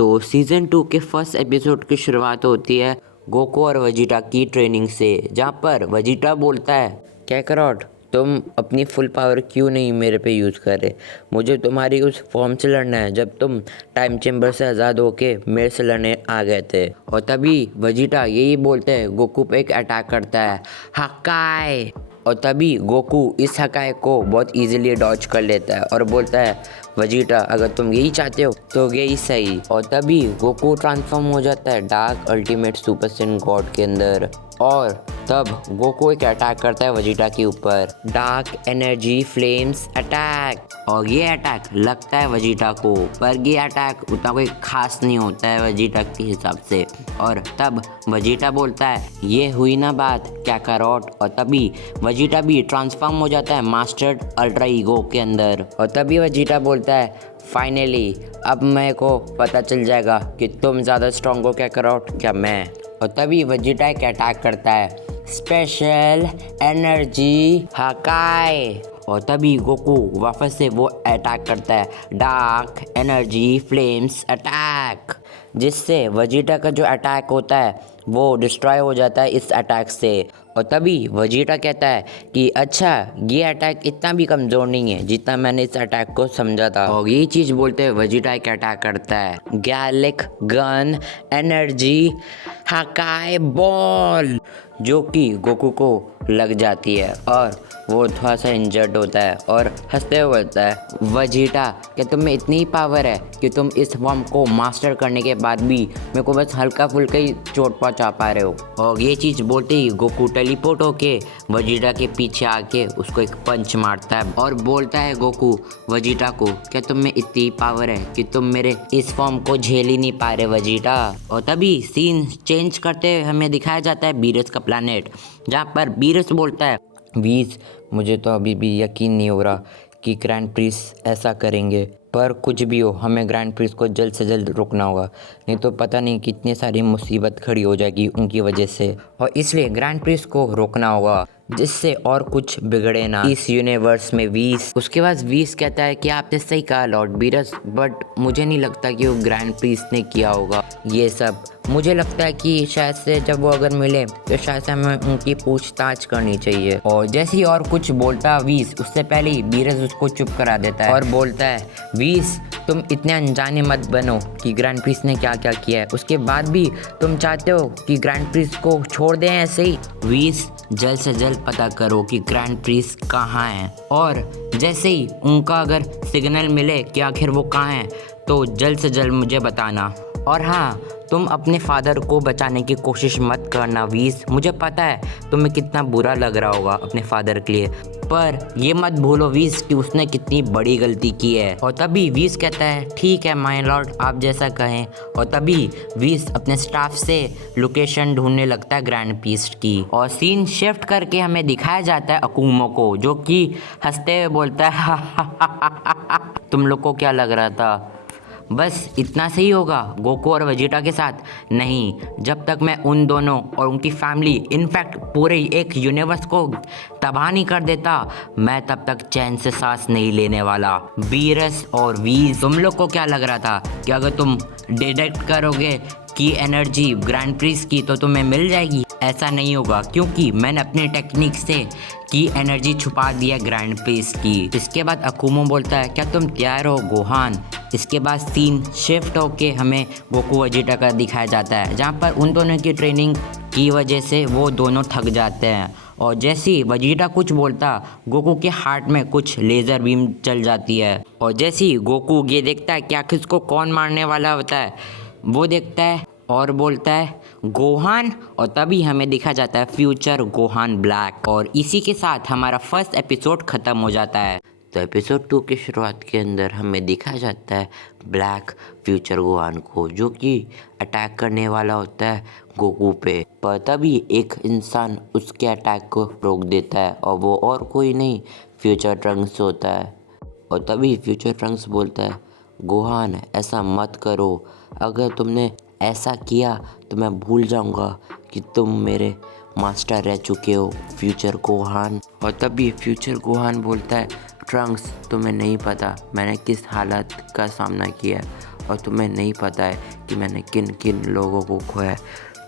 तो सीज़न 2 के first episode की शुरुआत होती है गोकू और वजीटा की ट्रेनिंग से, जहाँ पर वजीटा बोलता है कैकरॉट तुम अपनी फुल पावर क्यों नहीं मेरे पे यूज़ कर रहे। मुझे तुम्हारी उस फॉर्म से लड़ना है जब तुम टाइम चेम्बर से आज़ाद होके मेरे से लड़ने आ गए थे। और तभी वजीटा यही बोलते हैं गोकू पे एक अटैक करता है हकाई। और तभी गोकू इस हकाई को बहुत इजीली डॉज कर लेता है और बोलता है वजीटा अगर तुम यही चाहते हो तो यही सही। और तभी गोकू ट्रांसफॉर्म हो जाता है dark ultimate super Saiyan God के अंदर। और तब गोकू एक अटैक करता है वजीटा के ऊपर, डार्क एनर्जी फ्लेम्स अटैक। और ये अटैक लगता है वजीटा को, पर ये अटैक उतना कोई खास नहीं होता है वजीटा के हिसाब से। और तब वजीटा बोलता है ये हुई ना बात कैकारोट। और तभी वजीटा भी ट्रांसफॉर्म हो जाता है मास्टर्ड अल्ट्रा ईगो के अंदर। और तभी वजीटा बोलता है फाइनली अब मेरे को पता चल जाएगा कि तुम ज़्यादा स्ट्रॉन्ग हो कैकारोट क्या मैं। और तभी वजीटा एक अटैक करता है स्पेशल एनर्जी हकाई। और तभी गोकू वापस से वो अटैक करता है डार्क एनर्जी फ्लेम्स अटैक, जिससे वजीटा का जो अटैक होता है वो डिस्ट्रॉय हो जाता है इस अटैक से। और तभी वजीटा कहता है कि अच्छा ये अटैक इतना भी कमज़ोर नहीं है जितना मैंने इस अटैक को समझा था। और ये चीज़ बोलते हुए वजीटा एक अटैक करता है गैलिक गन एनर्जी हकाई बॉल, जो कि गोकू को लग जाती है और वो थोड़ा सा इंजर्ड होता है और हंसते हुए बोलता है वजीटा क्या तुम में इतनी पावर है कि तुम इस फॉर्म को मास्टर करने के बाद भी मेरे को बस हल्का फुल्का ही चोट पहुंचा पा रहे हो। और ये चीज़ बोलते ही गोकू टेलीपोर्ट होके वजीटा के पीछे आके उसको एक पंच मारता है और बोलता है गोकू वजीटा को क्या तुम में इतनी पावर है कि तुम मेरे इस फॉर्म को झेल ही नहीं पा रहे वजीटा। और तभी सीन चेंज करते हुए हमें दिखाया जाता है बीरस का प्लैनेट, जहाँ पर बीरस बोलता है वीज मुझे तो अभी भी यकीन नहीं हो रहा कि ग्रैंड प्रिंस ऐसा करेंगे, पर कुछ भी हो हमें ग्रैंड प्रिंस को जल्द से जल्द रोकना होगा, नहीं तो पता नहीं कितनी सारी मुसीबत खड़ी हो जाएगी उनकी वजह से। और इसलिए ग्रैंड प्रिंस को रोकना होगा जिससे और कुछ बिगड़े ना इस यूनिवर्स में। वीस उसके बाद वीस कहता है कि आपने सही कहा लॉर्ड बीरस, बट मुझे नहीं लगता कि वो ग्रैंड प्रिंस ने किया होगा ये सब। मुझे लगता है कि शायद से जब वो अगर मिले तो शायद से हमें उनकी पूछताछ करनी चाहिए। और जैसे ही और कुछ बोलता वीस उससे पहले ही बीरस उसको चुप करा देता है और बोलता है वीस तुम इतने अनजाने मत बनो कि ग्रैंड प्रिंस ने क्या क्या किया है, उसके बाद भी तुम चाहते हो कि ग्रैंड प्रिंस को छोड़ दें ऐसे ही। वीस जल्द से जल्द पता करो कि ग्रैंड प्रिंस कहाँ है, और जैसे ही उनका अगर सिग्नल मिले कि आखिर वो कहाँ है तो जल्द से जल्द मुझे बताना। और हाँ तुम अपने फादर को बचाने की कोशिश मत करना वीस, मुझे पता है तुम्हें कितना बुरा लग रहा होगा अपने फादर के लिए, पर ये मत भूलो वीस कि उसने कितनी बड़ी गलती की है। और तभी वीस कहता है ठीक है माय लॉर्ड आप जैसा कहें। और तभी वीस अपने स्टाफ से लोकेशन ढूंढने लगता है ग्रैंड प्रिंस की। और सीन शिफ्ट करके हमें दिखाया जाता है अकुमो को, जो कि हंसते हुए बोलता है तुम लोग को क्या लग रहा था बस इतना सही होगा गोकू और वजीटा के साथ? नहीं, जब तक मैं उन दोनों और उनकी फैमिली इनफैक्ट पूरे एक यूनिवर्स को तबाह नहीं कर देता मैं तब तक चैन से सांस नहीं लेने वाला। बीरस और वीज तुम लोग को क्या लग रहा था कि अगर तुम डिटेक्ट करोगे की एनर्जी ग्रैंड प्रिंस की तो तुम्हें मिल जाएगी? ऐसा नहीं होगा क्योंकि मैंने अपने टेक्निक से की एनर्जी छुपा दिया ग्रैंड प्रिंस की। इसके बाद अकुमो बोलता है क्या तुम तैयार हो गोहान? इसके बाद सीन शिफ्ट होके हमें गोकू वजीटा का दिखाया जाता है, जहाँ पर उन दोनों की ट्रेनिंग की वजह से वो दोनों थक जाते हैं। और जैसे ही वजीटा कुछ बोलता गोकू के हार्ट में कुछ लेज़र बीम चल जाती है। और जैसे ही गोकू ये देखता है कि आखिर उसको कौन मारने वाला होता है, वो देखता है और बोलता है गोहान। और तभी हमें दिखा जाता है फ्यूचर गोहान ब्लैक। और इसी के साथ हमारा फर्स्ट एपिसोड ख़त्म हो जाता है। तो एपिसोड 2 की शुरुआत के अंदर हमें दिखाया जाता है ब्लैक फ्यूचर गोहान को, जो कि अटैक करने वाला होता है गोकू पे, पर तभी एक इंसान उसके अटैक को रोक देता है और वो और कोई नहीं फ्यूचर ट्रंक्स होता है। और तभी फ्यूचर ट्रंक्स बोलता है गोहान ऐसा मत करो, अगर तुमने ऐसा किया तो मैं भूल जाऊंगा कि तुम मेरे मास्टर रह चुके हो फ्यूचर गोहान। और तभी फ्यूचर गोहान बोलता है ट्रंक्स तुम्हें नहीं पता मैंने किस हालत का सामना किया है और तुम्हें नहीं पता है कि मैंने किन किन लोगों को खोया है,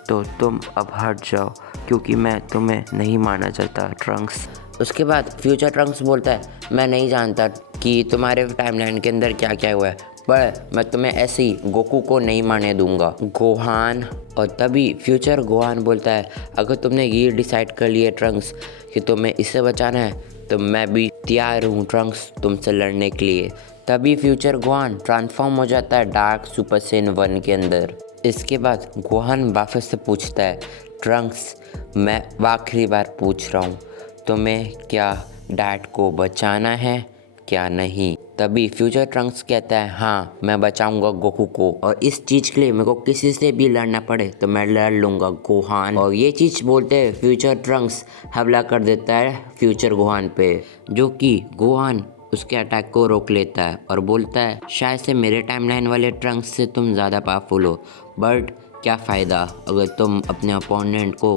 तो तुम अब हट जाओ क्योंकि मैं तुम्हें नहीं मारना चाहता ट्रंक्स। उसके बाद फ्यूचर ट्रंक्स बोलता है, मैं नहीं जानता कि तुम्हारे टाइमलाइन के अंदर क्या क्या हुआ है, पर मैं तुम्हें ऐसे ही गोकू को नहीं मारने दूंगा गोहान। और तभी फ्यूचर गोहान बोलता है, अगर तुमने ये डिसाइड कर लिया ट्रंक्स कि तुम्हें इससे बचाना है तो मैं भी तैयार हूँ ट्रंक्स तुमसे लड़ने के लिए। तभी फ्यूचर गोहान ट्रांसफॉर्म हो जाता है डार्क सुपर सैयन 1 के अंदर। इसके बाद गोहान वापस से पूछता है, ट्रंक्स मैं आखिरी बार पूछ रहा हूँ, तुम्हें क्या डैड को बचाना है क्या नहीं? तभी फ्यूचर ट्रंक्स कहता है, हाँ मैं बचाऊंगा गोकू को, और इस चीज़ के लिए मेरे को किसी से भी लड़ना पड़े तो मैं लड़ लूँगा गोहान। और ये चीज़ बोलते हैं फ्यूचर ट्रंक्स हमला कर देता है फ्यूचर गोहान पे, जो कि गोहान उसके अटैक को रोक लेता है और बोलता है, शायद से मेरे टाइमलाइन वाले ट्रंक्स से तुम ज़्यादा पावरफुल हो, बट क्या फ़ायदा अगर तुम अपने अपोनेंट को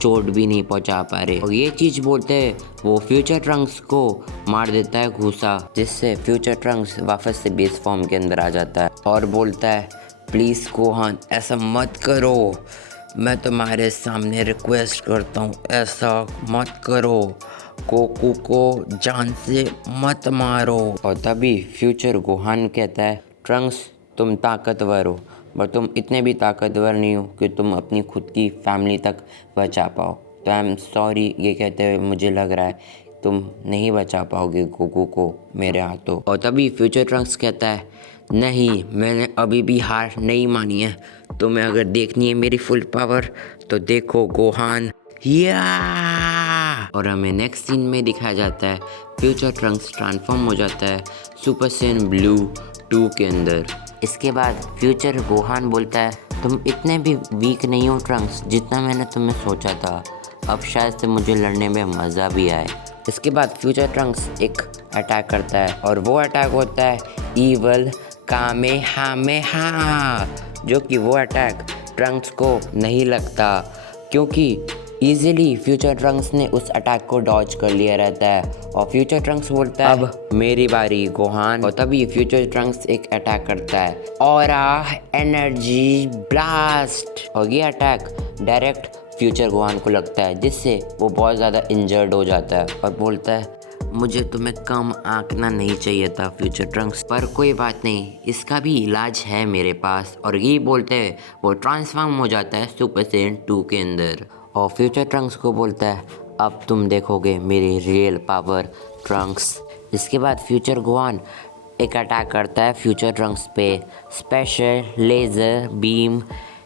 चोट भी नहीं पहुंचा पा रहे। और ये चीज़ बोलते हैं वो फ्यूचर ट्रंक्स को मार देता है घूसा, जिससे फ्यूचर ट्रंक्स वापस से बेस फॉर्म के अंदर आ जाता है और बोलता है, प्लीज़ गोहान ऐसा मत करो, मैं तुम्हारे सामने रिक्वेस्ट करता हूँ ऐसा मत करो, गोकू को जान से मत मारो। और तभी फ्यूचर गोहान कहता है, ट्रंक्स तुम ताकतवर हो, पर तुम इतने भी ताकतवर नहीं हो कि तुम अपनी खुद की फैमिली तक बचा पाओ, तो आई एम सॉरी ये कहते हुए मुझे लग रहा है तुम नहीं बचा पाओगे गोकू को मेरे हाथों। और तभी फ्यूचर ट्रंक्स कहता है, नहीं मैंने अभी भी हार नहीं मानी है, तुम्हें अगर देखनी है मेरी फुल पावर तो देखो गोहान। या और हमें नेक्स्ट सीन में दिखाया जाता है फ्यूचर ट्रंक्स ट्रांसफॉर्म हो जाता है सुपर सैयन ब्लू 2 के अंदर। इसके बाद फ्यूचर गोहान बोलता है, तुम इतने भी वीक नहीं हो ट्रंक्स जितना मैंने तुम्हें सोचा था, अब शायद से मुझे लड़ने में मज़ा भी आए। इसके बाद फ्यूचर ट्रंक्स एक अटैक करता है और वो अटैक होता है ईवल कामेहामेहा, जो कि वो अटैक ट्रंक्स को नहीं लगता क्योंकि इजीली फ्यूचर ट्रंक्स ने उस अटैक को डॉज कर लिया रहता है। और फ्यूचर ट्रंक्स बोलता है, अब मेरी बारी गोहान। और तभी फ्यूचर ट्रंक्स एक अटैक करता है ऑरा एनर्जी ब्लास्ट, और ये अटैक डायरेक्ट फ्यूचर गोहान को लगता है, जिससे वो बहुत ज़्यादा इंजर्ड हो जाता है और बोलता है, मुझे तुम्हें कम आंकना नहीं चाहिए था फ्यूचर ट्रंक्स, पर कोई बात नहीं, इसका भी इलाज है मेरे पास। और ये बोलते हैं वो ट्रांसफॉर्म हो जाता है सुपर सैयन 2 के अंदर। और फ्यूचर ट्रंक्स को बोलता है, अब तुम देखोगे मेरी रियल पावर ट्रंक्स। इसके बाद फ्यूचर गोहान एक अटैक करता है फ्यूचर ट्रंक्स पे, स्पेशल लेज़र बीम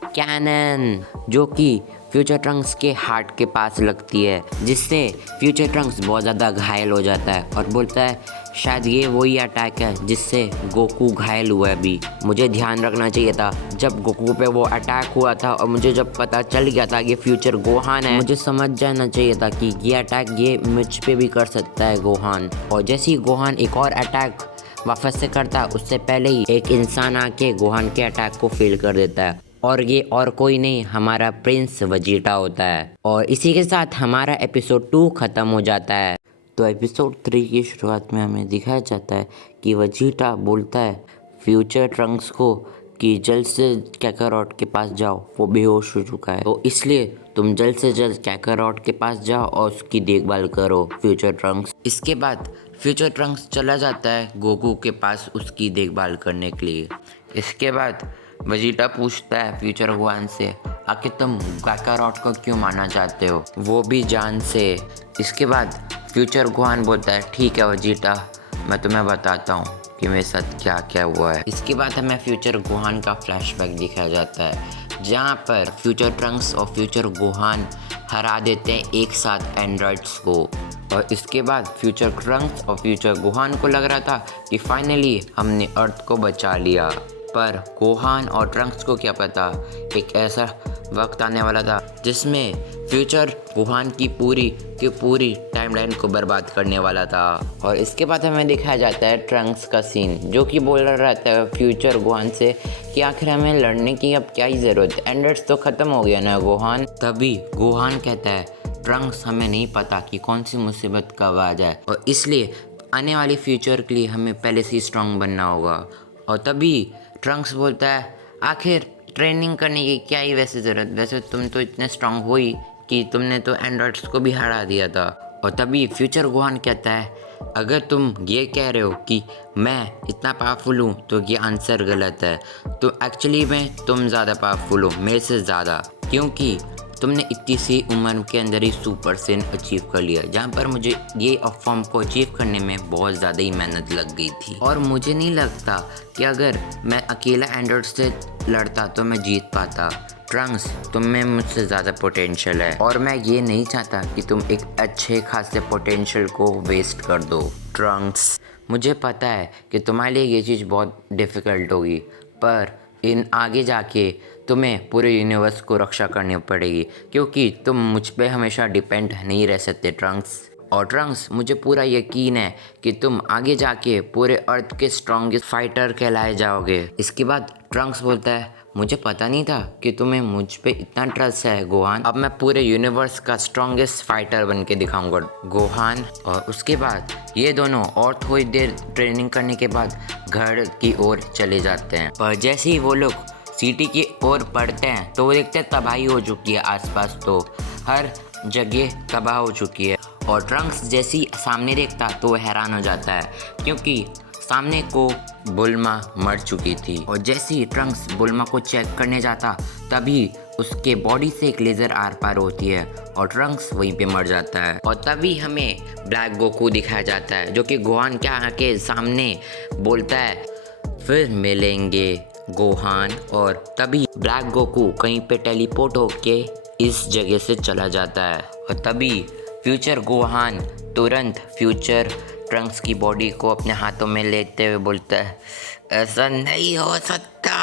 कैनन, जो कि फ्यूचर ट्रंक्स के हार्ट के पास लगती है, जिससे फ्यूचर ट्रंक्स बहुत ज़्यादा घायल हो जाता है और बोलता है, शायद ये वही अटैक है जिससे गोकू घायल हुआ है अभी, मुझे ध्यान रखना चाहिए था जब गोकू पे वो अटैक हुआ था, और मुझे जब पता चल गया था कि फ्यूचर गोहान है, मुझे समझ जाना चाहिए था कि ये अटैक ये मुझ पे भी कर सकता है गोहान। और जैसे ही गोहान एक और अटैक वापस से करता है, उससे पहले ही एक इंसान आके गोहान के अटैक को फेल कर देता है, और ये और कोई नहीं हमारा प्रिंस वेजिटा होता है। और इसी के साथ हमारा एपिसोड 2 ख़त्म हो जाता है। तो एपिसोड 3 की शुरुआत में हमें दिखाया जाता है कि वेजिटा बोलता है फ्यूचर ट्रंक्स को कि जल्द से कैकारोट के पास जाओ, वो बेहोश हो चुका है, तो इसलिए तुम जल्द से जल्द कैकारोट के पास जाओ और उसकी देखभाल करो फ्यूचर ट्रंक्स। इसके बाद फ्यूचर ट्रंक्स चला जाता है गोकू के पास उसकी देखभाल करने के लिए। इसके बाद वेजिटा पूछता है फ्यूचर गोहान से, आखिर तुम काकारोट को क्यों मारना चाहते हो, वो भी जान से। इसके बाद फ्यूचर गोहान बोलता है, ठीक है वेजिटा, मैं तुम्हें बताता हूँ कि मेरे साथ क्या क्या हुआ है। इसके बाद हमें फ्यूचर गोहान का फ्लैशबैक दिखाया जाता है, जहाँ पर फ्यूचर ट्रंक्स और फ्यूचर गोहान हरा देते हैं एक साथ एंड्रॉइड्स को। और इसके बाद फ्यूचर ट्रंक्स और फ्यूचर गोहान को लग रहा था कि फाइनली हमने अर्थ को बचा लिया, पर गोहान और ट्रंक्स को क्या पता एक ऐसा वक्त आने वाला था जिसमें फ्यूचर गोहान की पूरी टाइमलाइन को बर्बाद करने वाला था। और इसके बाद हमें दिखाया जाता है ट्रंक्स का सीन, जो कि बोल रहा रहता है फ्यूचर गोहान से कि आखिर हमें लड़ने की अब क्या ही ज़रूरत है, एंडर्स तो ख़त्म हो गया ना गोहान। तभी गोहान कहता है, ट्रंक्स हमें नहीं पता कि कौन सी मुसीबत कब आ जाए, और इसलिए आने वाली फ्यूचर के लिए हमें पहले से स्ट्रांग बनना होगा। और तभी ट्रंक्स बोलता है आखिर ट्रेनिंग करने की क्या ही वैसे ज़रूरत, वैसे तुम तो इतने स्ट्रांग हो ही कि तुमने तो एंड्रॉइड्स को भी हरा दिया था। और तभी फ्यूचर गोहान कहता है अगर तुम ये कह रहे हो कि मैं इतना पावरफुल हूँ तो ये आंसर गलत है। तो एक्चुअली में तुम ज़्यादा पावरफुल हो मेरे से ज़्यादा, क्योंकि तुमने इतनी सी उम्र के अंदर ही सुपर सेन अचीव कर लिया, जहाँ पर मुझे ये फॉर्म को अचीव करने में बहुत ज़्यादा ही मेहनत लग गई थी। और मुझे नहीं लगता कि अगर मैं अकेला एंड्रॉइड से लड़ता तो मैं जीत पाता। ट्रंक्स, तुम में मुझसे ज़्यादा पोटेंशियल है और मैं ये नहीं चाहता कि तुम एक अच्छे खासे पोटेंशियल को वेस्ट कर दो। ट्रंक्स, मुझे पता है कि तुम्हारे लिए ये चीज़ बहुत डिफ़िकल्ट होगी, पर इन आगे जाके तुम्हें पूरे यूनिवर्स को रक्षा करनी पड़ेगी, क्योंकि तुम मुझ पे हमेशा डिपेंड नहीं रह सकते ट्रंक्स। और ट्रंक्स, मुझे पूरा यकीन है कि तुम आगे जाके पूरे अर्थ के स्ट्रॉन्गेस्ट फाइटर कहलाए जाओगे। इसके बाद ट्रंक्स बोलता है मुझे पता नहीं था कि तुम्हें मुझ पे इतना ट्रस्ट है गोहान, अब मैं पूरे यूनिवर्स का स्ट्रॉन्गेस्ट फाइटर बन के दिखाऊंगा गोहान। और उसके बाद ये दोनों और थोड़ी देर ट्रेनिंग करने के बाद घर की ओर चले जाते हैं। पर जैसे ही वो लोग सिटी की ओर पढ़ते हैं तो वो देखते हैं तबाही हो चुकी है, आसपास तो हर जगह तबाह हो चुकी है। और ट्रंक्स जैसे ही सामने देखता तो वो हैरान हो जाता है, क्योंकि सामने को बुल्मा मर चुकी थी। और जैसे ही ट्रंक्स बुल्मा को चेक करने जाता तभी उसके बॉडी से एक लेज़र आर पार होती है और ट्रंक्स वहीं पे मर जाता है। और तभी हमें ब्लैक गोकू दिखाया जाता है, जो कि गोहान के आके सामने बोलता है फिर मिलेंगे गोहान। और तभी ब्लैक गोकू कहीं पे टेलीपोर्ट होके इस जगह से चला जाता है। और तभी फ्यूचर गोहान तुरंत फ्यूचर ट्रंक्स की बॉडी को अपने हाथों में लेते हुए बोलता है ऐसा नहीं हो सकता।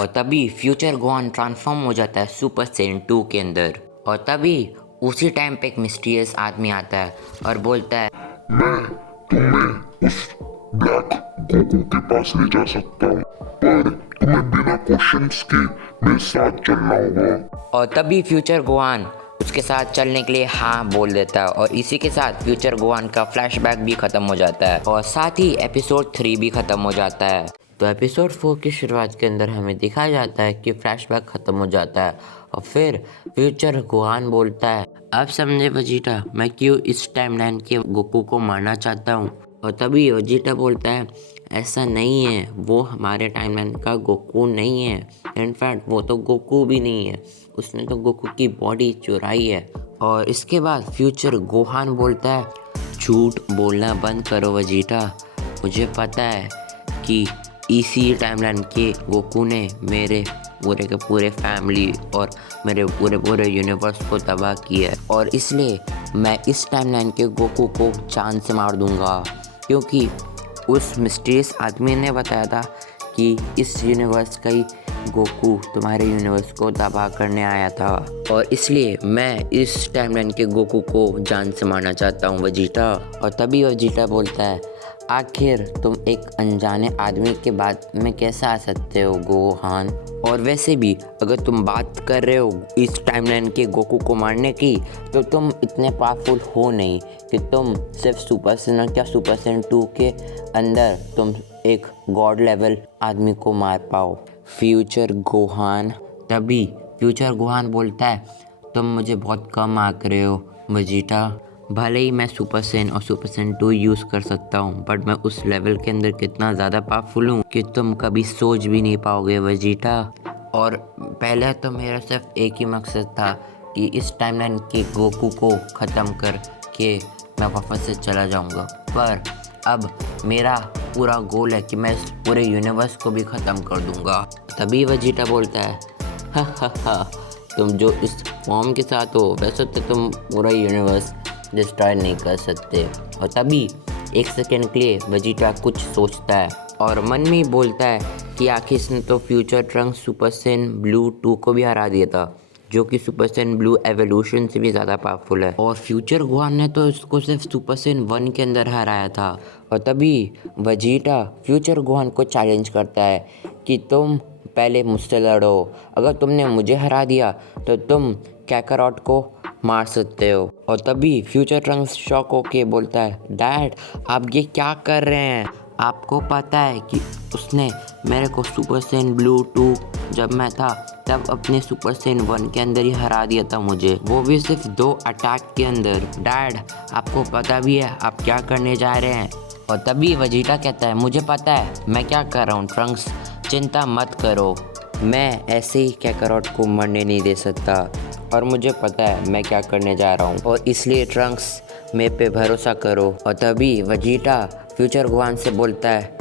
और तभी फ्यूचर गोहान ट्रांसफॉर्म हो जाता है सुपर सेन 2 के अंदर। और तभी उसी टाइम पे एक मिस्टीरियस आदमी आता है और बोलता है मैं तुम्हें उस ब्लैक गोकू के पास ले जा सकता हूँ, पर तुम्हें बिना क्वेश्चंस के मेरे साथ चलना होगा। और तभी फ्यूचर गोहान उसके साथ चलने के लिए हाँ बोल देता है। और इसी के साथ फ्यूचर गोहान का फ्लैशबैक भी ख़त्म हो जाता है और साथ ही एपिसोड 3 भी ख़त्म हो जाता है। तो एपिसोड 4 की शुरुआत के अंदर हमें दिखाया जाता है कि फ्लैशबैक ख़त्म हो जाता है और फिर फ्यूचर गोहान बोलता है अब समझे वेजिटा मैं क्यों इस टाइमलाइन के गोकू को मारना चाहता हूँ। और तभी वेजिटा बोलता है ऐसा नहीं है, वो हमारे टाइमलाइन का गोकू नहीं है, इनफैक्ट वो तो गोकू भी नहीं है, उसने तो गोकू की बॉडी चुराई है। और इसके बाद फ्यूचर गोहान बोलता है झूठ बोलना बंद करो वेजिटा, मुझे पता है कि इसी टाइमलाइन के गोकू ने मेरे पूरे के पूरे फैमिली और मेरे पूरे यूनिवर्स को तबाह किया है, और इसलिए मैं इस टाइमलाइन के गोकू को जान से मार दूंगा, क्योंकि उस मिस्टीरियस आदमी ने बताया था कि इस यूनिवर्स का ही गोकू तुम्हारे यूनिवर्स को तबाह करने आया था, और इसलिए मैं इस टाइमलाइन के गोकू को जान से मारना चाहता हूँ वेजिटा। और तभी वेजिटा बोलता है आखिर तुम एक अनजाने आदमी के बात में कैसे आ सकते हो गोहान, और वैसे भी अगर तुम बात कर रहे हो इस टाइमलाइन के गोकू को मारने की तो तुम इतने पावरफुल हो नहीं कि तुम सिर्फ सुपर सेन और क्या सुपर सेन 2 के अंदर तुम एक गॉड लेवल आदमी को मार पाओ फ्यूचर गोहान। तभी फ्यूचर गोहान बोलता है तुम मुझे बहुत कम आंक रहे हो वेजिटा, भले ही मैं सुपर सेन और सुपर सेन 2 यूज़ कर सकता हूँ, बट मैं उस लेवल के अंदर कितना ज़्यादा पावरफुल हूँ कि तुम कभी सोच भी नहीं पाओगे वेजिटा। और पहले तो मेरा सिर्फ एक ही मकसद था कि इस टाइमलाइन के गोकू को ख़त्म करके मैं वापस से चला जाऊँगा, पर अब मेरा पूरा गोल है कि मैं इस पूरे यूनिवर्स को भी ख़त्म कर दूँगा। तभी वेजिटा बोलता है हा तुम जो इस फॉर्म के साथ हो वैसे तो तुम पूरा यूनिवर्स डिस्ट्रॉय नहीं कर सकते। और तभी एक सेकेंड के लिए वेजिटा कुछ सोचता है और मन में बोलता है कि आखिर इसने तो future Trunks super Sen blue 2 को भी हरा दिया था, जो कि सुपर सेन ब्लू एवोल्यूशन से भी ज़्यादा पावरफुल है, और फ्यूचर गोहान ने तो इसको सिर्फ सुपर सेन 1 के अंदर हराया था। और तभी वेजिटा फ्यूचर गोहान को चैलेंज करता है कि तुम पहले मुझसे लड़ो, अगर तुमने मुझे हरा दिया तो तुम कैकारॉट को मार सकते हो। और तभी फ्यूचर ट्रंक्स शॉक होके बोलता है डैड आप ये क्या कर रहे हैं, आपको पता है कि उसने मेरे को सुपर सैयन ब्लू 2 जब मैं था तब अपने सुपर सैयन 1 के अंदर ही हरा दिया था मुझे, वो भी सिर्फ 2 अटैक के अंदर। डैड, आपको पता भी है आप क्या करने जा रहे हैं? और तभी वेजिटा कहता है, मुझे पता है मैं क्या कर रहा हूँ ट्रंक्स, चिंता मत करो, मैं ऐसे ही कैकरॉट को मरने नहीं दे सकता और मुझे पता है मैं क्या करने जा रहा हूँ, और इसलिए ट्रंक्स मेरे पे भरोसा करो। और तभी वेजिटा फ्यूचर गोहान से बोलता है,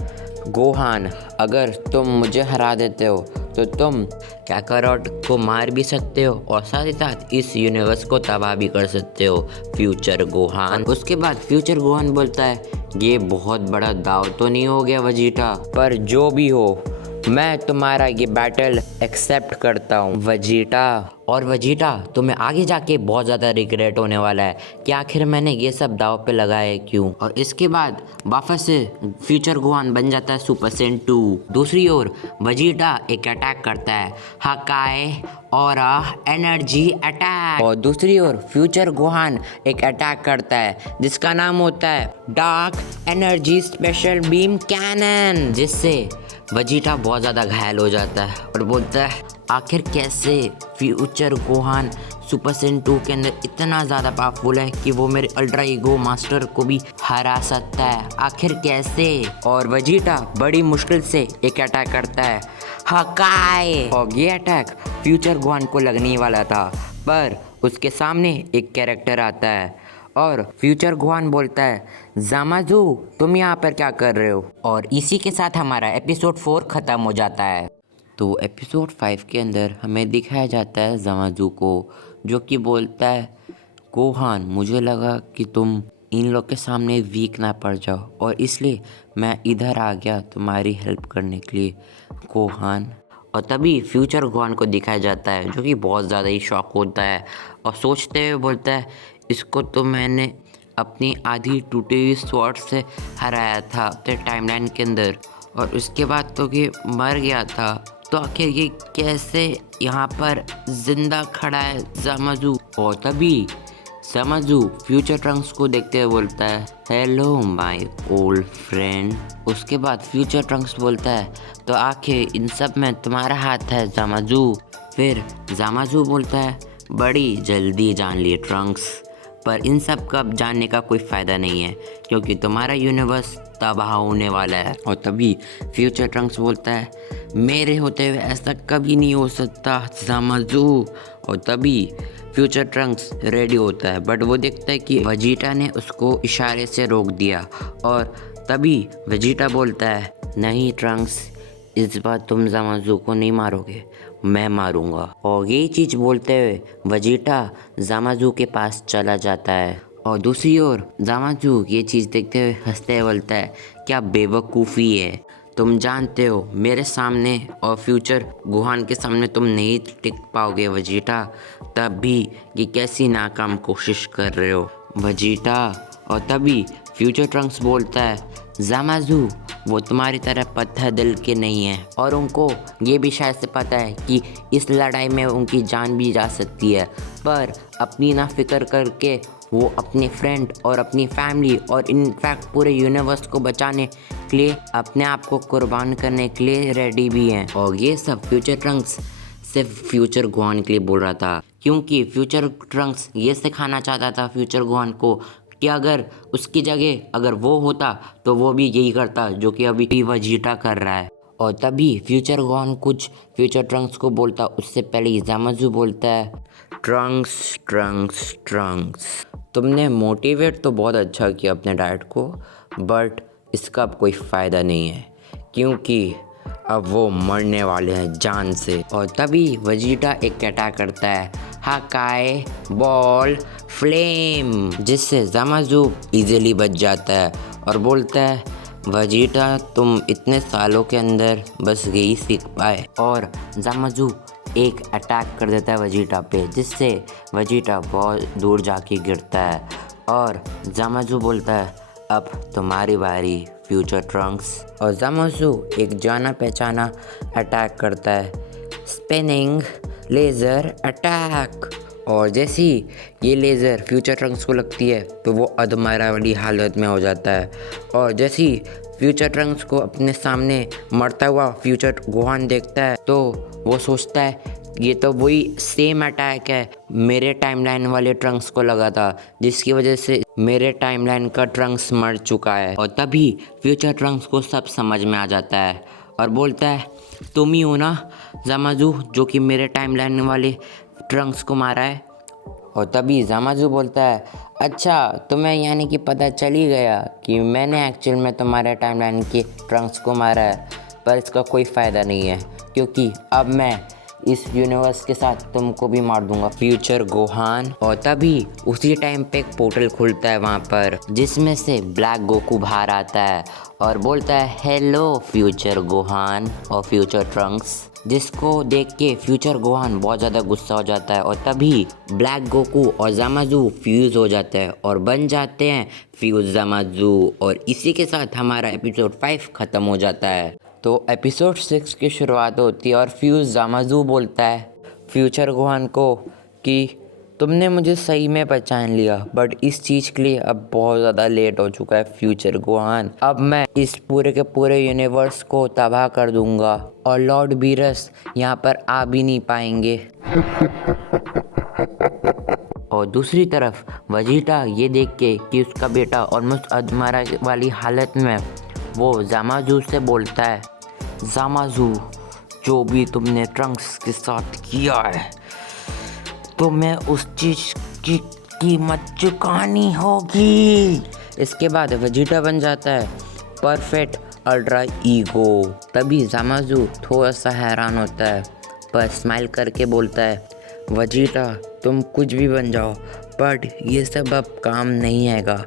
गोहान, अगर तुम मुझे हरा देते हो तो तुम कैकरॉट को मार भी सकते हो और साथ ही साथ इस यूनिवर्स को तबाह भी कर सकते हो फ्यूचर गोहान। उसके बाद फ्यूचर गोहान बोलता है, ये बहुत बड़ा दाव तो नहीं हो गया वेजिटा, पर जो भी हो मैं तुम्हारा ये बैटल एक्सेप्ट करता हूँ वेजिटा। और वेजिटा, तुम्हें आगे जाके बहुत ज़्यादा रिग्रेट होने वाला है कि आखिर मैंने ये सब दाव पे लगाया क्यों। और इसके बाद वापस से फ्यूचर गोहान बन जाता है सुपर सैयन 2। दूसरी ओर वेजिटा एक अटैक करता है, हकाए और एनर्जी अटैक। और दूसरी ओर फ्यूचर गोहान एक अटैक करता है जिसका नाम होता है dark energy special beam cannon, जिससे वेजिटा बहुत ज़्यादा घायल हो जाता है और बोलता है, आखिर कैसे फ्यूचर गोहान सुपर सैयन 2 के अंदर इतना ज़्यादा पावरफुल है कि वो मेरे अल्ट्रा ईगो मास्टर को भी हरा सकता है, आखिर कैसे? और वेजिटा बड़ी मुश्किल से एक अटैक करता है, हकाए। और ये अटैक फ्यूचर गोहान को लगने वाला था, पर उसके सामने एक कैरेक्टर आता है और फ्यूचर गोहान बोलता है, ज़ामाज़ू तुम यहाँ पर क्या कर रहे हो? और इसी के साथ हमारा एपिसोड 4 ख़त्म हो जाता है। तो एपिसोड 5 के अंदर हमें दिखाया जाता है ज़ामाज़ू को, जो कि बोलता है, गोहान मुझे लगा कि तुम इन लोग के सामने वीक ना पड़ जाओ और इसलिए मैं इधर आ गया तुम्हारी हेल्प करने के लिए गोहान। और तभी फ्यूचर गोहान को दिखाया जाता है जो कि बहुत ज़्यादा ही शॉक होता है और सोचते हुए बोलता है, इसको तो मैंने अपनी आधी टूटी हुई स्वॉर्ड से हराया था अपने टाइमलाइन के अंदर और उसके बाद तो ये मर गया था, तो आखिर ये कैसे यहाँ पर जिंदा खड़ा है ज़ामाज़ू? और तभी ज़ामाज़ू फ्यूचर ट्रंक्स को देखते हुए बोलता है, हेलो माय ओल्ड फ्रेंड। उसके बाद फ्यूचर ट्रंक्स बोलता है, तो आखिर इन सब में तुम्हारा हाथ है ज़ामाज़ू? फिर ज़ामाज़ू बोलता है, बड़ी जल्दी जान लिए ट्रंक्स, पर इन सब का जानने का कोई फ़ायदा नहीं है क्योंकि तुम्हारा यूनिवर्स तबाह होने वाला है। और तभी फ्यूचर ट्रंक्स बोलता है, मेरे होते हुए ऐसा कभी नहीं हो सकता ज़ामाज़ू। और तभी फ्यूचर ट्रंक्स रेडी होता है, बट वो देखता है कि वेजिटा ने उसको इशारे से रोक दिया और तभी वेजिटा बोलता है, नहीं ट्रंक्स, इस बार तुम ज़ामाज़ू को नहीं मारोगे, मैं मारूंगा। और यही चीज़ बोलते हुए वेजिटा ज़ामाज़ू के पास चला जाता है। और दूसरी ओर ज़ामाज़ू ये चीज़ देखते हुए हंसते हुए बोलता है, क्या बेवकूफ़ी है, तुम जानते हो मेरे सामने और फ्यूचर गोहान के सामने तुम नहीं टिक पाओगे वेजिटा, तब भी ये कैसी नाकाम कोशिश कर रहे हो वेजिटा। और तभी फ्यूचर ट्रंक्स बोलता है, ज़ामाज़ू वो तुम्हारी तरह पत्थर दिल के नहीं है और उनको ये भी शायद से पता है कि इस लड़ाई में उनकी जान भी जा सकती है, पर अपनी ना फिक्र करके वो अपने फ्रेंड और अपनी फैमिली और इनफैक्ट पूरे यूनिवर्स को बचाने के लिए अपने आप को कुर्बान करने के लिए रेडी भी हैं। और ये सब फ्यूचर ट्रंक्स सिर्फ फ्यूचर गोहान के लिए बोल रहा था क्योंकि फ्यूचर ट्रंक्स ये सिखाना चाहता था फ्यूचर गोहान को कि अगर उसकी जगह अगर वो होता तो वो भी यही करता जो कि अभी वेजिटा कर रहा है। और तभी फ्यूचर गोहान कुछ फ्यूचर ट्रंक्स को बोलता, उससे पहले ज़ामाज़ू बोलता है, ट्रंक्स ट्रंक्स ट्रंक्स, तुमने मोटिवेट तो बहुत अच्छा किया अपने डैड को, बट इसका अब कोई फ़ायदा नहीं है क्योंकि अब वो मरने वाले हैं जान से। और तभी वेजिटा एक अटैक करता है, हकाए बॉल फ्लेम, जिससे ज़ामाज़ू इजीली बच जाता है और बोलता है, वेजिटा तुम इतने सालों के अंदर बस यही सीख पाए। और ज़ामाज़ू एक अटैक कर देता है वेजिटा पे, जिससे वेजिटा बहुत दूर जाके गिरता है और ज़ामाज़ू बोलता है, अब तुम्हारी बारी फ्यूचर ट्रंक्स। और ज़ामाज़ू एक जाना पहचाना अटैक करता है, स्पिनिंग लेज़र अटैक। और जैसे ही ये लेज़र फ्यूचर ट्रंक्स को लगती है तो वो अधमरा वाली हालत में हो जाता है। और जैसे ही फ्यूचर ट्रंक्स को अपने सामने मरता हुआ फ्यूचर गोहान देखता है तो वो सोचता है ये तो वही सेम अटैक है मेरे टाइमलाइन वाले ट्रंक्स को लगा था, जिसकी वजह से मेरे टाइमलाइन का ट्रंक्स मर चुका है। और तभी फ्यूचर ट्रंक्स को सब समझ में आ जाता है और बोलता है तुम ही हो ना ज़ामाज़ू जो कि मेरे टाइमलाइन वाले ट्रंक्स को मारा है। और तभी ज़ामाज़ू बोलता है अच्छा तुम्हें यानी कि पता चल ही गया कि मैंने एक्चुअल में तुम्हारे टाइमलाइन के ट्रंक्स को मारा है, पर इसका कोई फ़ायदा नहीं है क्योंकि अब मैं इस यूनिवर्स के साथ तुमको भी मार दूंगा फ्यूचर गोहान। और तभी उसी टाइम पे एक पोर्टल खुलता है वहाँ पर, जिसमें से ब्लैक गोकू बाहर आता है और बोलता है हेलो फ्यूचर गोहान और फ्यूचर ट्रंक्स, जिसको देख के फ्यूचर गोहान बहुत ज़्यादा गुस्सा हो जाता है। और तभी ब्लैक गोकू और ज़ामाज़ू फ्यूज़ हो जाते हैं और बन जाते हैं फ्यूज़ ज़ामाज़ू। और इसी के साथ हमारा एपिसोड 5 ख़त्म हो जाता है। तो एपिसोड 6 की शुरुआत होती है और फ्यूज़ ज़ामाज़ू बोलता है फ्यूचर गोहान को कि तुमने मुझे सही में पहचान लिया, बट इस चीज़ के लिए अब बहुत ज़्यादा लेट हो चुका है फ्यूचर गोहान। अब मैं इस पूरे के पूरे यूनिवर्स को तबाह कर दूंगा और लॉर्ड बीरस यहाँ पर आ भी नहीं पाएंगे। और दूसरी तरफ वजीटा ये देख के कि उसका बेटा ऑलमोस्ट अधमरा वाली हालत में, वो ज़ामाज़ू से बोलता है ज़ामाज़ू जो भी तुमने ट्रंक्स के साथ किया है तो मैं उस चीज़ की कीमत चुकानी होगी। इसके बाद वेजिटा बन जाता है परफेक्ट अल्ट्रा ईगो। तभी ज़ामाज़ू थोड़ा सा हैरान होता है पर स्माइल करके बोलता है वेजिटा तुम कुछ भी बन जाओ बट ये सब अब काम नहीं आएगा,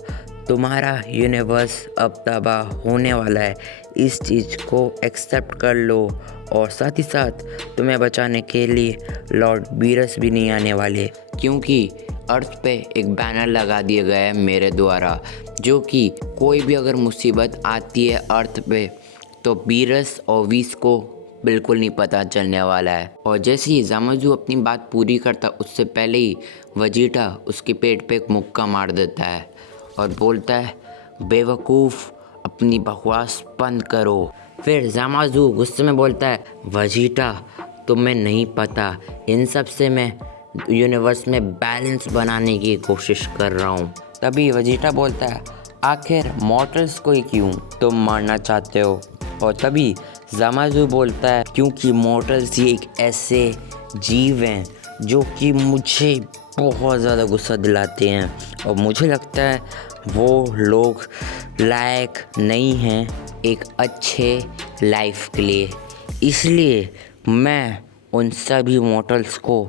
तुम्हारा यूनिवर्स अब तबाह होने वाला है, इस चीज़ को एक्सेप्ट कर लो। और साथ ही साथ तुम्हें बचाने के लिए लॉर्ड बीरस भी नहीं आने वाले, क्योंकि अर्थ पे एक बैनर लगा दिया गया है मेरे द्वारा, जो कि कोई भी अगर मुसीबत आती है अर्थ पे तो बीरस और वीस को बिल्कुल नहीं पता चलने वाला है। और जैसे ही ज़ामाज़ू अपनी बात पूरी करता उससे पहले ही वजीटा उसके पेट पे एक मुक्का मार देता है और बोलता है बेवकूफ़ अपनी बकवास बंद करो। फिर ज़ामाज़ू गुस्से में बोलता है वजीटा तुम्हें नहीं पता, इन सब से मैं यूनिवर्स में बैलेंस बनाने की कोशिश कर रहा हूँ। तभी वजीटा बोलता है आखिर मॉर्टल्स को ही क्यों तुम मारना चाहते हो। और तभी ज़ामाज़ू बोलता है क्योंकि मॉर्टल्स ये एक ऐसे जीव हैं जो कि मुझे बहुत ज़्यादा गुस्सा दिलाते हैं और मुझे लगता है वो लोग लायक नहीं हैं एक अच्छे लाइफ के लिए, इसलिए मैं उन सभी मॉर्टल्स को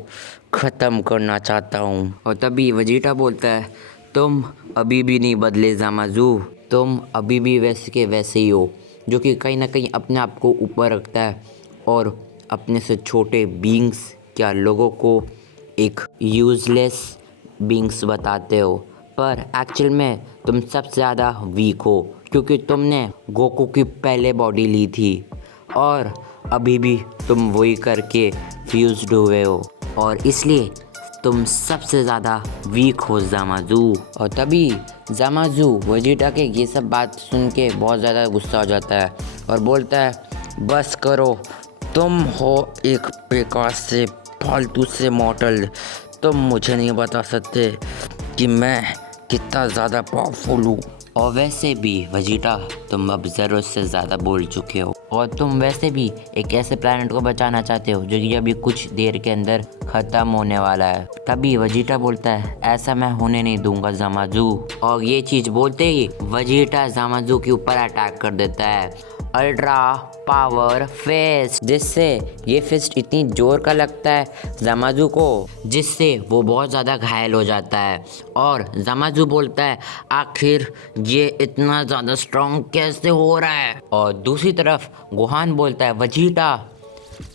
ख़त्म करना चाहता हूँ। और तभी वजीटा बोलता है तुम अभी भी नहीं बदले ज़ामाज़ू, तुम अभी भी वैसे के वैसे ही हो, जो कि कहीं ना कहीं अपने आप को ऊपर रखता है और अपने से छोटे बीइंग्स क्या लोगों को एक यूज़लेस बीइंग्स बताते हो, पर एक्चुअल में तुम सबसे ज़्यादा वीक हो क्योंकि तुमने गोकू की पहले बॉडी ली थी और अभी भी तुम वही करके फ्यूज्ड हुए हो और इसलिए तुम सबसे ज़्यादा वीक हो ज़ामाज़ू। और तभी ज़ामाज़ू वजीटा के ये सब बात सुन के बहुत ज़्यादा गुस्सा हो जाता है और बोलता है बस करो, तुम हो एक बेकार से फालतू से मॉर्टल, तुम मुझे नहीं बता सकते कि मैं कितना ज़्यादा पावरफुल हूँ। और वैसे भी वजीटा तुम अब ज़रूरत से ज़्यादा बोल चुके हो और तुम वैसे भी एक ऐसे प्लैनेट को बचाना चाहते हो जो कि अभी कुछ देर के अंदर ख़त्म होने वाला है। तभी वजीटा बोलता है ऐसा मैं होने नहीं दूंगा ज़ामाज़ू। और ये चीज़ बोलते ही वजीटा ज़ामाज़ू के ऊपर अटैक कर देता है अल्ट्रा पावर फिस्ट, जिससे ये फिस्ट इतनी जोर का लगता है ज़ामाज़ू को जिससे वो बहुत ज़्यादा घायल हो जाता है। और ज़ामाज़ू बोलता है आखिर ये इतना ज़्यादा स्ट्रॉन्ग कैसे हो रहा है। और दूसरी तरफ गोहान बोलता है वजीटा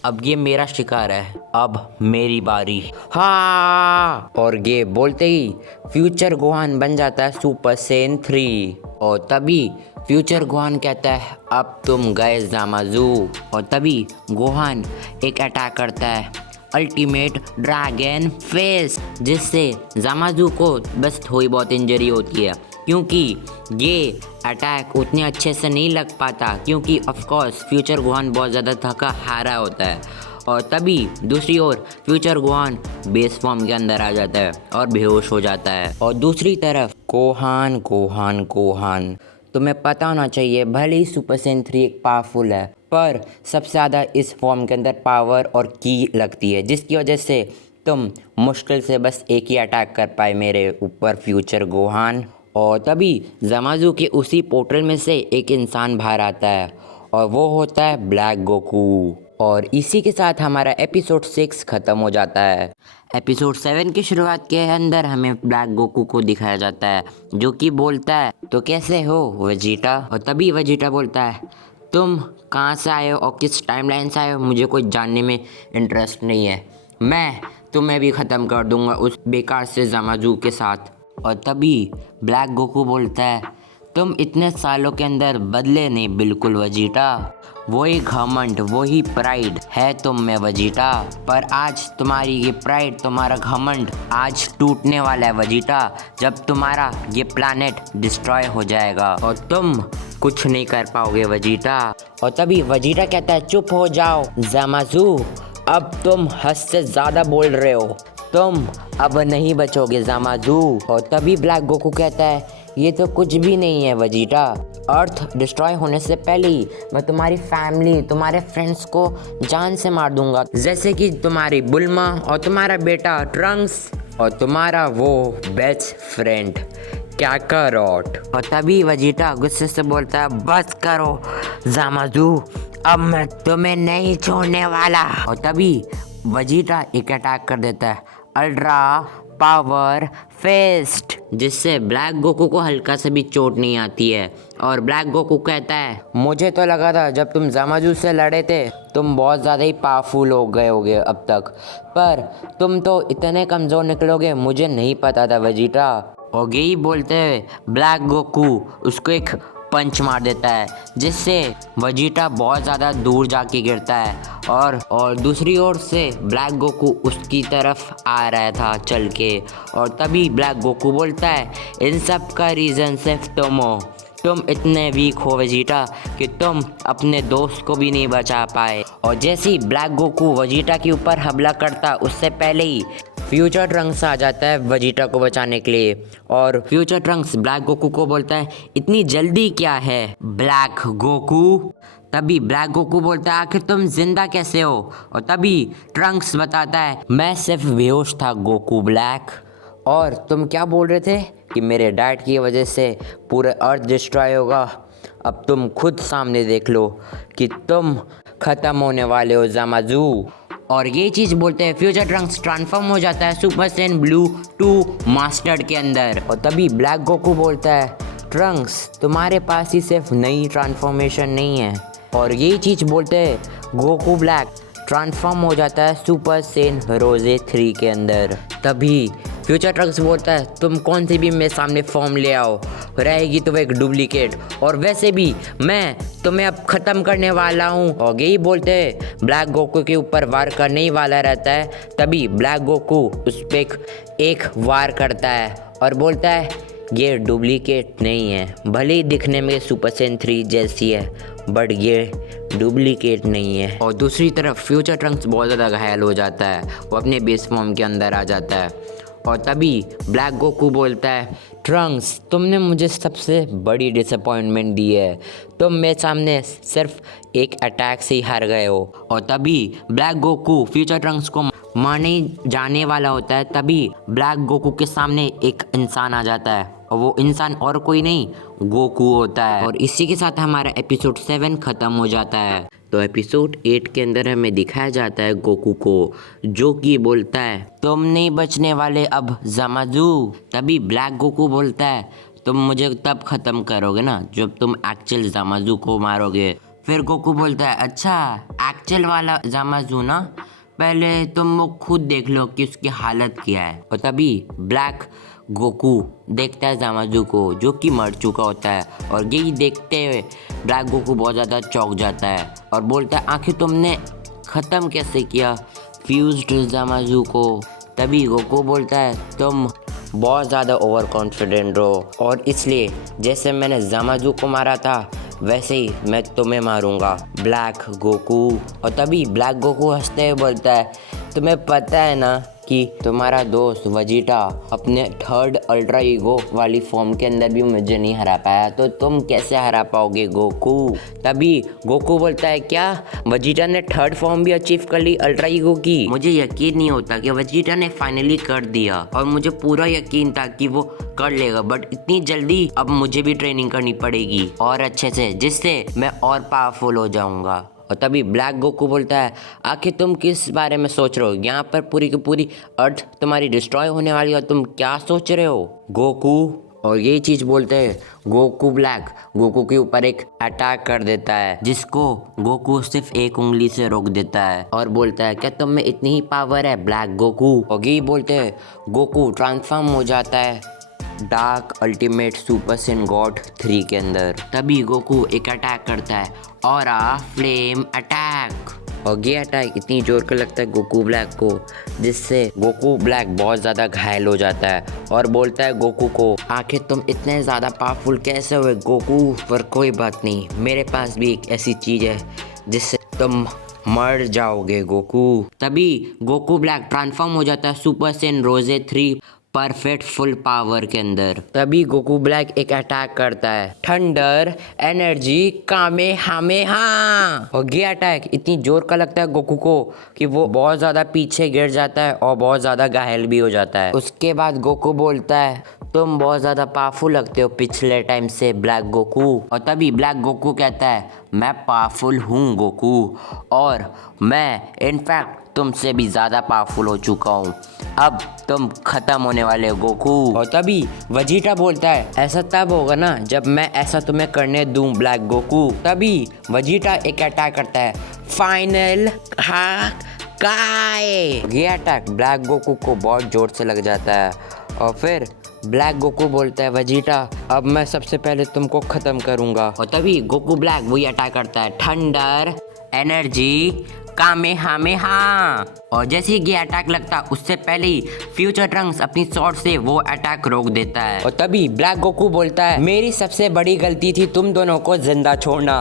अब ये मेरा शिकार है, अब मेरी बारी, हाँ। और ये बोलते ही फ्यूचर गोहान बन जाता है सुपर सेन 3। और तभी फ्यूचर गोहान कहता है अब तुम गए ज़ामाज़ू। और तभी गोहान एक अटैक करता है अल्टीमेट ड्रैगन फेस, जिससे जामाजू को बस थोड़ी बहुत इंजरी होती है क्योंकि ये अटैक उतने अच्छे से नहीं लग पाता क्योंकि ऑफ कोर्स फ्यूचर गोहान बहुत ज़्यादा थका हारा होता है। और तभी दूसरी ओर फ्यूचर गोहान बेस फॉर्म के अंदर आ जाता है और बेहोश हो जाता है। और दूसरी तरफ गोहान तुम्हें पता होना चाहिए, भले ही सुपर सैयन 3 एक पावरफुल है पर सबसे ज़्यादा इस फॉर्म के अंदर पावर और की लगती है, जिसकी वजह से तुम मुश्किल से बस एक ही अटैक कर पाए मेरे ऊपर फ्यूचर गोहान। और तभी जामाजू के उसी पोर्टल में से एक इंसान बाहर आता है और वो होता है ब्लैक गोकू। और इसी के साथ हमारा एपिसोड 6 ख़त्म हो जाता है। एपिसोड 7 की शुरुआत के अंदर हमें ब्लैक गोकू को दिखाया जाता है जो कि बोलता है, तो कैसे हो वेजिटा। और तभी वेजिटा बोलता है, तुम कहाँ से आए हो और किस टाइमलाइन से आए हो, मुझे कोई जानने में इंटरेस्ट नहीं है, मैं तुम्हें भी ख़त्म कर दूंगा उस बेकार से जामाजू के साथ। और तभी ब्लैक गोकू बोलता है, तुम इतने सालों के अंदर बदले नहीं बिल्कुल वेजिटा, वही घमंड वही प्राइड है तुम में वेजिटा, पर आज तुम्हारी ये प्राइड तुम्हारा घमंड आज टूटने वाला है वेजिटा, जब तुम्हारा ये प्लैनेट डिस्ट्रॉय हो जाएगा और तुम कुछ नहीं कर पाओगे वेजिटा। और तभी वेजिटा कहता है, चुप हो जाओ जामाजू, अब तुम हद से ज़्यादा बोल रहे हो, तुम अब नहीं बचोगे जामाजू। और तभी ब्लैक गोकू कहता है, ये तो कुछ भी नहीं है वेजिटा, अर्थ डिस्ट्रॉय होने से पहले ही मैं तुम्हारी फैमिली तुम्हारे फ्रेंड्स को जान से मार दूंगा, जैसे कि तुम्हारी बुल्मा और तुम्हारा बेटा ट्रंक्स और तुम्हारा वो बेस्ट फ्रेंड काकारोट। और तभी वेजिटा गुस्से से बोलता है, बस करो जामाजू, अब मैं तुम्हें नहीं छोड़ने वाला। और तभी वेजिटा एक अटैक कर देता है, अल्ट्रा पावर फेस्ट, जिससे ब्लैक गोकू को हल्का से भी चोट नहीं आती है। और ब्लैक गोकू कहता है, मुझे तो लगा था जब तुम जामाजू से लड़े थे तुम बहुत ज़्यादा ही पावरफुल हो गए होगे अब तक, पर तुम तो इतने कमज़ोर निकलोगे मुझे नहीं पता था वेजिटा। और यही बोलते हुए ब्लैक गोकू उसको एक पंच मार देता है, जिससे वेजिटा बहुत ज़्यादा दूर जाके गिरता है। और दूसरी ओर से ब्लैक गोकू उसकी तरफ आ रहा था चल के। और तभी ब्लैक गोकू बोलता है, इन सब का रीज़न सिर्फ तुम हो, तुम इतने वीक हो वेजिटा कि तुम अपने दोस्त को भी नहीं बचा पाए। और जैसे ही ब्लैक गोकू वेजिटा के ऊपर हमला करता उससे पहले ही फ्यूचर ट्रंक्स आ जाता है वेजिटा को बचाने के लिए। और फ्यूचर ट्रंक्स ब्लैक गोकू को बोलता है, इतनी जल्दी क्या है ब्लैक गोकू। तभी ब्लैक गोकू बोलता है, आखिर तुम जिंदा कैसे हो। और तभी ट्रंक्स बताता है, मैं सिर्फ बेहोश था गोकू ब्लैक, और तुम क्या बोल रहे थे कि मेरे डैड की वजह से पूरा अर्थ डिस्ट्रॉय होगा, अब तुम खुद सामने देख लो कि तुम ख़त्म होने वाले हो जामाजू। और ये चीज़ बोलते हैं फ्यूचर ट्रंक्स ट्रांसफॉर्म हो जाता है सुपर सैयन ब्लू 2 मास्टर्ड के अंदर। और तभी ब्लैक गोकू बोलता है, ट्रंक्स तुम्हारे पास ही सिर्फ नई ट्रांसफॉर्मेशन नहीं है। और यही चीज़ बोलते हैं गोकू ब्लैक ट्रांसफॉर्म हो जाता है सुपर सैयन रोजे 3 के अंदर। तभी फ्यूचर ट्रंक्स बोलता है, तुम कौन सी भी मेरे सामने फॉर्म ले आओ, रहेगी तो एक डुप्लीकेट, और वैसे भी मैं तुम्हें अब ख़त्म करने वाला हूँ। और यही बोलते हैं ब्लैक गोकू के ऊपर वार करने ही वाला रहता है। तभी ब्लैक गोकू उस पर एक वार करता है और बोलता है, ये डुप्लीकेट नहीं है, भले ही दिखने में सुपर सैयन 3 जैसी है बट ये डुप्लीकेट नहीं है। और दूसरी तरफ फ्यूचर ट्रंक्स बहुत ज़्यादा घायल हो जाता है, वो अपने बेस फॉर्म के अंदर आ जाता है। और तभी ब्लैक गोकू बोलता है, ट्रंक्स तुमने मुझे सबसे बड़ी डिसअपॉइंटमेंट दी है, तुम मेरे सामने सिर्फ एक अटैक से ही हार गए हो। और तभी ब्लैक गोकू फ्यूचर ट्रंक्स को मारने जाने वाला होता है, तभी ब्लैक गोकू के सामने एक इंसान आ जाता है और वो इंसान और कोई नहीं गोकू होता है। और इसी के साथ हमारा एपिसोड 7 ख़त्म हो जाता है। तो एपिसोड 8 के अंदर हमें दिखाया जाता है गोकू को, जो कि बोलता है, तुम नहीं बचने वाले अब जामाजू। तभी ब्लैक गोकू बोलता है, तुम मुझे तब ख़त्म करोगे ना जब तुम एक्चुअल जामाजू को मारोगे। फिर गोकू बोलता है, अच्छा एक्चुअल वाला जामाजू ना, पहले तुम वो खुद देख लो कि उसकी हालत क्या है। और तभी ब्लैक गोकू देखता है जामाजू को जो कि मर चुका होता है, और यही देखते हुए ब्लैक गोकू बहुत ज़्यादा चौंक जाता है और बोलता है, आखिर तुमने ख़त्म कैसे किया। फ्यूज्ड ज़ामाज़ू को। तभी गोकू बोलता है तुम बहुत ज़्यादा ओवर कॉन्फिडेंट हो और इसलिए जैसे मैंने ज़ामाज़ू को मारा था वैसे ही मैं तुम्हें मारूंगा ब्लैक गोकू। और तभी ब्लैक गोकू हंसते हुए बोलता है तुम्हें पता है ना कि तुम्हारा दोस्त वेजिटा अपने थर्ड अल्ट्रा ईगो वाली फॉर्म के अंदर भी मुझे नहीं हरा पाया, तो तुम कैसे हरा पाओगे गोकू। तभी गोकू बोलता है क्या वेजिटा ने थर्ड फॉर्म भी अचीव कर ली अल्ट्रा ईगो की। मुझे यकीन नहीं होता कि वेजिटा ने फाइनली कर दिया और मुझे पूरा यकीन था कि वो कर लेगा, बट इतनी जल्दी अब मुझे भी ट्रेनिंग करनी पड़ेगी और अच्छे से, जिससे मैं और पावरफुल हो जाऊंगा। और तभी ब्लैक गोकू बोलता है आखिर तुम किस बारे में सोच रहे हो, यहाँ पर पूरी की पूरी अर्थ तुम्हारी डिस्ट्रॉय होने वाली है, तुम क्या सोच रहे हो गोकू। और यही चीज़ बोलते हैं गोकू ब्लैक गोकू के ऊपर एक अटैक कर देता है जिसको गोकू सिर्फ एक उंगली से रोक देता है और बोलता है क्या तुम में इतनी ही पावर है ब्लैक गोकू। और यही बोलते हैं गोकू ट्रांसफॉर्म हो जाता है dark ultimate super Saiyan God 3 के अंदर। तभी गोकू एक अटैक करता है और फ्लेम अटैक। और ये अटैक इतनी जोर का लगता है गोकू ब्लैक को जिससे गोकू ब्लैक बहुत ज़्यादा घायल हो जाता है और बोलता है गोकू को आखिर तुम इतने ज़्यादा पावरफुल कैसे हुए गोकू। पर कोई बात नहीं, मेरे पास भी एक ऐसी चीज़ है जिससे तुम मर जाओगे गोकू। तभी गोकू ब्लैक ट्रांसफॉर्म हो जाता है सुपर सैयन रोजे 3 परफेक्ट फुल पावर के अंदर। तभी गोकू ब्लैक एक अटैक करता है थंडर एनर्जी कामेहामेहा। और ये अटैक इतनी जोर का लगता है गोकू को कि वो बहुत ज़्यादा पीछे गिर जाता है और बहुत ज़्यादा घायल भी हो जाता है। उसके बाद गोकू बोलता है तुम बहुत ज़्यादा पावरफुल लगते हो पिछले टाइम से ब्लैक गोकू। और तभी ब्लैक गोकू कहता है मैं पावरफुल हूँ गोकू और मैं इनफैक्ट तुमसे भी ज़्यादा पावरफुल हो चुका हूँ, अब तुम खत्म होने वाले हो गोकू। और तभी वेजिटा बोलता है ऐसा तब होगा ना जब मैं ऐसा तुम्हें करने दूं ब्लैक गोकू। तभी वेजिटा एक अटैक करता है फाइनल हाकाए। ये अटैक ब्लैक गोकू को बहुत जोर से लग जाता है और फिर ब्लैक गोकू बोलता है वेजिटा अब मैं सबसे पहले तुमको खत्म करूंगा। और तभी गोकू ब्लैक वही अटैक करता है थंडर एनर्जी कामेहामेहा। और जैसे ही ये अटैक लगता उससे पहले ही फ्यूचर ट्रंक्स अपनी स्वॉर्ड से वो अटैक रोक देता है। और तभी ब्लैक गोकू बोलता है मेरी सबसे बड़ी गलती थी तुम दोनों को जिंदा छोड़ना,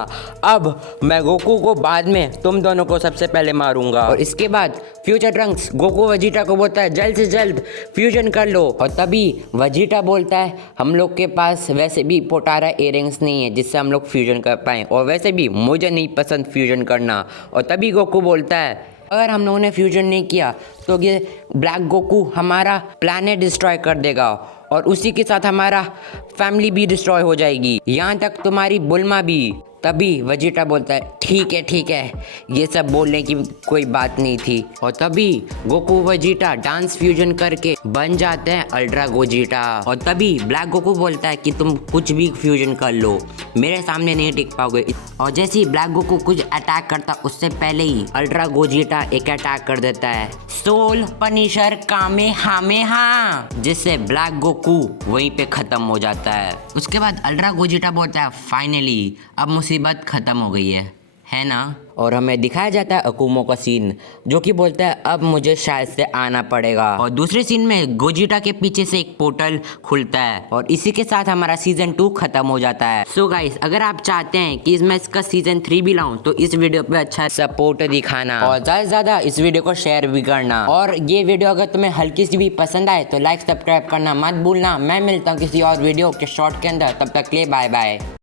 अब मैं गोकू को बाद में तुम दोनों को सबसे पहले मारूंगा। और इसके बाद फ्यूचर ट्रंक्स गोकू वेजिटा को बोलता है जल्द से जल्द फ्यूजन कर लो। और तभी वेजिटा बोलता है हम लोग के पास वैसे भी पोटारा इयररिंग्स नहीं है जिससे हम लोग फ्यूजन कर पाएँ, और वैसे भी मुझे नहीं पसंद फ्यूजन करना। और तभी गोकू बोलता है अगर हम लोगों ने फ्यूजन नहीं किया तो ये ब्लैक गोकू हमारा प्लैनेट डिस्ट्रॉय कर देगा और उसी के साथ हमारा फैमिली भी डिस्ट्रॉय हो जाएगी, यहाँ तक तुम्हारी बुल्मा भी। तभी वेजिटा बोलता है ठीक है ये सब बोलने की कोई बात नहीं थी। और तभी गोकू वेजिटा डांस फ्यूजन करके बन जाते हैं अल्ट्रा गोजिटा। और तभी ब्लैक गोकू बोलता है कि तुम कुछ भी फ्यूजन कर लो, मेरे सामने नहीं टिक पाओगे। और जैसे ही ब्लैक गोकू कुछ अटैक करता उससे पहले ही अल्ट्रा गोजिटा एक अटैक कर देता है सोल पनिशर कामेहामेहा, जिससे ब्लैक गोकू वहीं पे खत्म हो जाता है। उसके बाद अल्ट्रा गोजिटा बोलता है फाइनली अब मुसीबत खत्म हो गई है ना। और हमें दिखाया जाता है अकुमो का सीन जो कि बोलता है अब मुझे शायद से आना पड़ेगा। और दूसरे सीन में गोजिटा के पीछे से एक पोर्टल खुलता है और इसी के साथ हमारा सीजन 2 खत्म हो जाता है। सो गाइस अगर आप चाहते हैं कि मैं इसका सीजन 3 भी लाऊं तो इस वीडियो पे अच्छा सपोर्ट दिखाना और ज़्यादा से ज़्यादा इस वीडियो को शेयर भी करना। और ये वीडियो अगर तुम्हें हल्की सी भी पसंद आए तो लाइक सब्सक्राइब करना मत भूलना। मैं मिलता हूँ किसी और वीडियो के शॉर्ट के अंदर, तब तक के लिए बाय बाय।